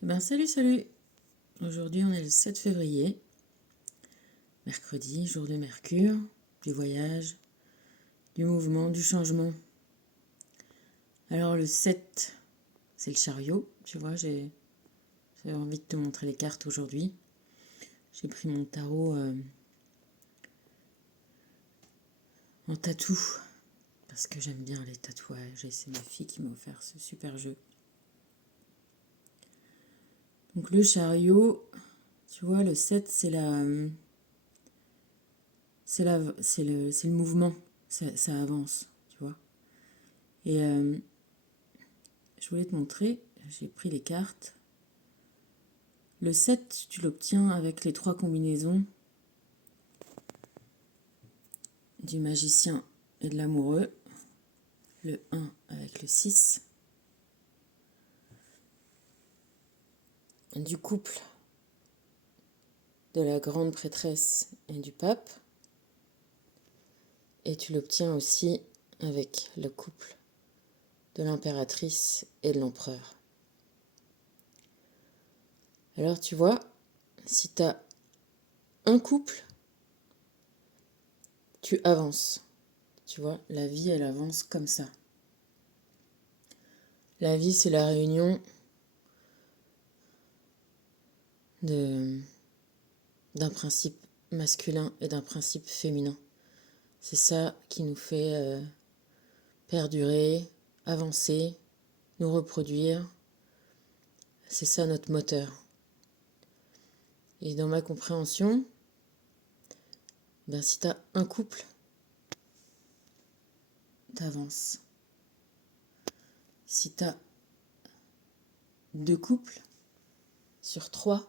Eh ben, salut! Aujourd'hui, on est le 7 février, mercredi, jour de Mercure, du voyage, du mouvement, du changement. Alors, le 7, c'est le chariot. Tu vois, j'avais envie de te montrer les cartes aujourd'hui. J'ai pris mon tarot en tatou, parce que j'aime bien les tatouages, et c'est ma fille qui m'a offert ce super jeu. Donc, le chariot, tu vois, le 7, c'est le mouvement, ça avance, tu vois. Et je voulais te montrer, j'ai pris les cartes. Le 7, tu l'obtiens avec les 3 combinaisons du magicien et de l'amoureux. Le 1 avec le 6. Du couple, de la grande prêtresse et du pape. Et tu l'obtiens aussi avec le couple de l'impératrice et de l'empereur. Alors tu vois, si tu as un couple, tu avances. Tu vois, la vie, elle avance comme ça. La vie, c'est la réunion d'un principe masculin et d'un principe féminin. C'est ça qui nous fait perdurer, avancer, nous reproduire. C'est ça notre moteur. Et dans ma compréhension, si tu as un couple, tu avances. Si tu as 2 couples sur 3,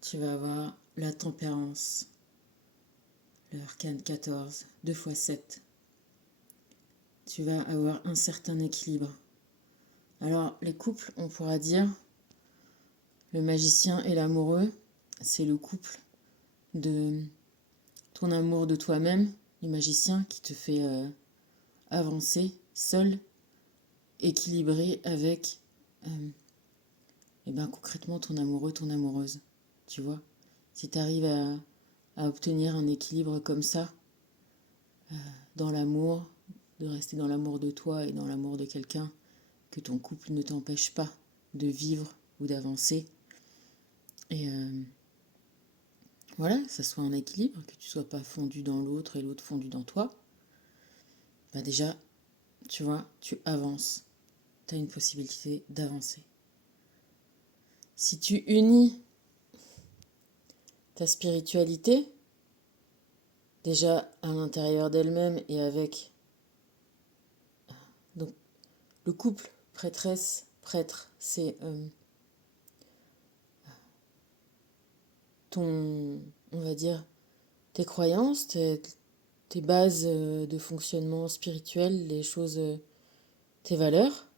tu vas avoir la tempérance, le arcane 14, 2 x 7. Tu vas avoir un certain équilibre. Alors, les couples, on pourra dire, le magicien et l'amoureux, c'est le couple de ton amour de toi-même, du magicien qui te fait avancer seul, équilibré avec concrètement ton amoureux, ton amoureuse. Tu vois, si tu arrives à obtenir un équilibre comme ça, dans l'amour, de rester dans l'amour de toi et dans l'amour de quelqu'un, que ton couple ne t'empêche pas de vivre ou d'avancer, et voilà, ça soit un équilibre, que tu sois pas fondu dans l'autre et l'autre fondu dans toi, déjà, tu vois, tu avances. Tu as une possibilité d'avancer. Si tu unis ta spiritualité, déjà à l'intérieur d'elle-même et avec donc le couple prêtresse, prêtre, c'est on va dire, tes croyances, tes bases de fonctionnement spirituel, les choses, tes valeurs,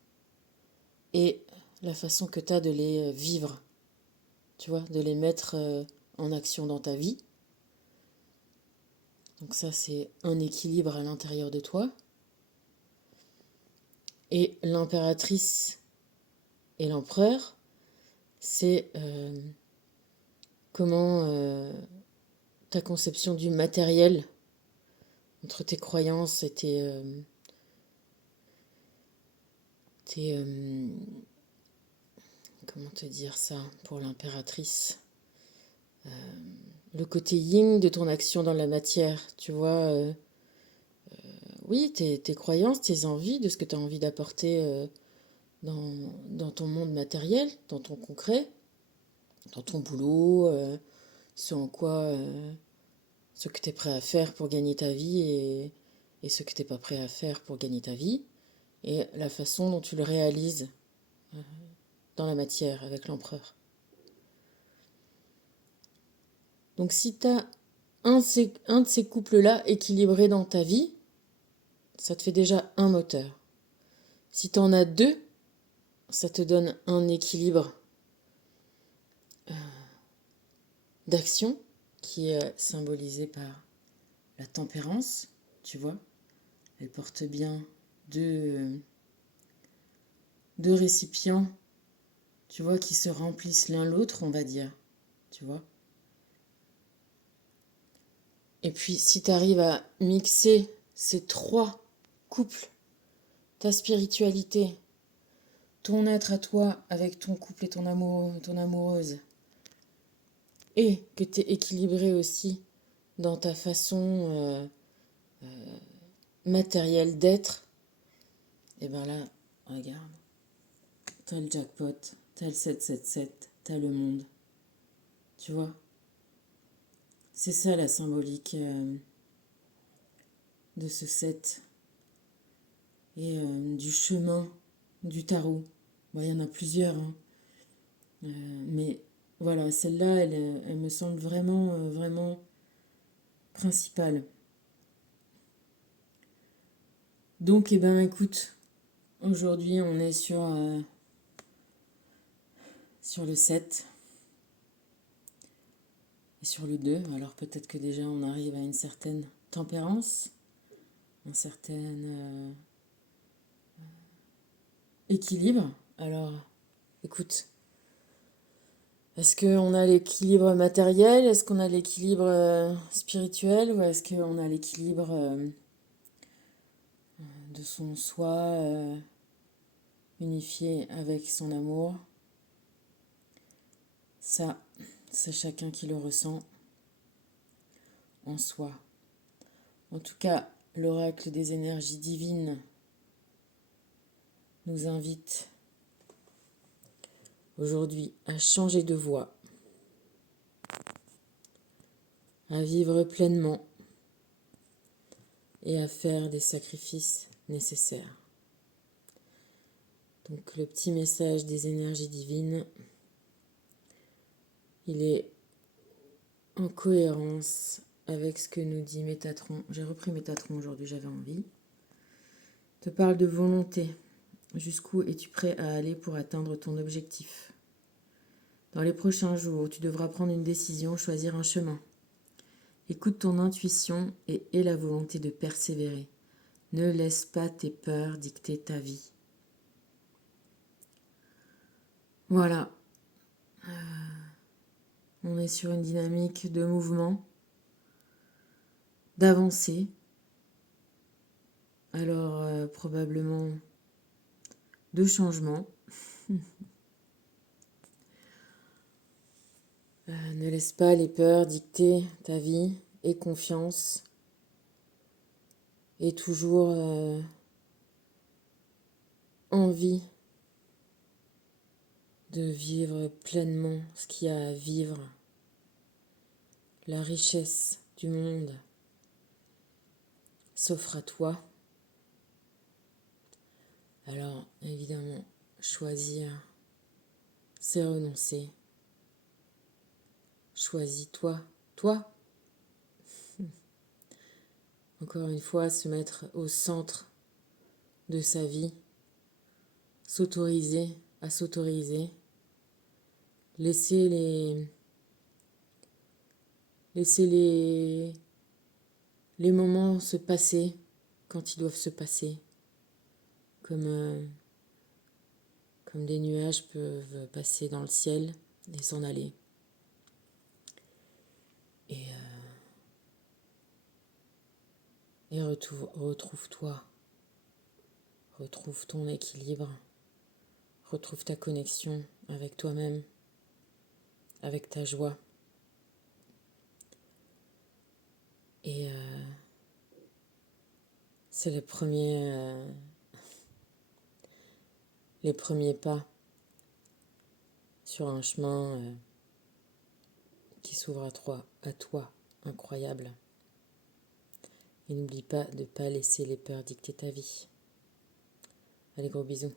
et la façon que tu as de les vivre, tu vois, de les mettre en action dans ta vie. Donc ça, c'est un équilibre à l'intérieur de toi. Et l'impératrice et l'empereur, c'est comment ta conception du matériel, entre tes croyances et comment te dire ça pour l'impératrice, le côté yin de ton action dans la matière, tu vois, oui, tes croyances, tes envies, de ce que tu as envie d'apporter dans ton monde matériel, dans ton concret, dans ton boulot, ce en quoi, ce que tu es prêt à faire pour gagner ta vie et ce que tu n'es pas prêt à faire pour gagner ta vie, et la façon dont tu le réalises dans la matière avec l'empereur. Donc si tu as un de ces couples-là équilibré dans ta vie, ça te fait déjà un moteur. Si tu en as 2, ça te donne un équilibre d'action qui est symbolisé par la tempérance, tu vois. Elle porte bien deux deux récipients, tu vois, qui se remplissent l'un l'autre, on va dire, tu vois. Et puis, si tu arrives à mixer ces trois couples, ta spiritualité, ton être à toi avec ton couple et ton amoureux, ton amoureuse, et que tu es équilibré aussi dans ta façon matérielle d'être, et ben là, regarde, t'as le jackpot, t'as le 777, t'as le monde. Tu vois? C'est ça la symbolique de ce 7 et du chemin du tarot. Bon, il y en a plusieurs, hein. Mais voilà, celle-là, elle me semble vraiment, vraiment principale. Donc, eh ben, écoute, aujourd'hui, on est sur le 7 et sur le 2. Alors, peut-être que déjà, on arrive à une certaine tempérance, un certain équilibre. Alors, écoute, est-ce qu'on a l'équilibre matériel? Est-ce qu'on a l'équilibre spirituel? Ou est-ce qu'on a l'équilibre de son soi unifié avec son amour? Ça, c'est chacun qui le ressent en soi. En tout cas, l'oracle des énergies divines nous invite aujourd'hui à changer de voie, à vivre pleinement et à faire des sacrifices nécessaires. Donc le petit message des énergies divines, il est en cohérence avec ce que nous dit Métatron. J'ai repris Métatron aujourd'hui, j'avais envie. Te parle de volonté. Jusqu'où es-tu prêt à aller pour atteindre ton objectif? Dans les prochains jours, tu devras prendre une décision, choisir un chemin. Écoute ton intuition et aie la volonté de persévérer. Ne laisse pas tes peurs dicter ta vie. Voilà. On est sur une dynamique de mouvement, d'avancée. Alors, probablement de changement. Ne laisse pas les peurs dicter ta vie. Aie confiance. Et toujours envie de vivre pleinement ce qu'il y a à vivre. La richesse du monde s'offre à toi. Alors, évidemment, choisir, c'est renoncer. Choisis-toi, toi. Encore une fois, se mettre au centre de sa vie, s'autoriser à s'autoriser, laisser les moments se passer quand ils doivent se passer, comme des nuages peuvent passer dans le ciel et s'en aller. Et retrouve-toi, retrouve ton équilibre, retrouve ta connexion avec toi-même, avec ta joie. Et c'est les premiers pas sur un chemin qui s'ouvre à toi, incroyable. Et n'oublie pas de ne pas laisser les peurs dicter ta vie. Allez, gros bisous.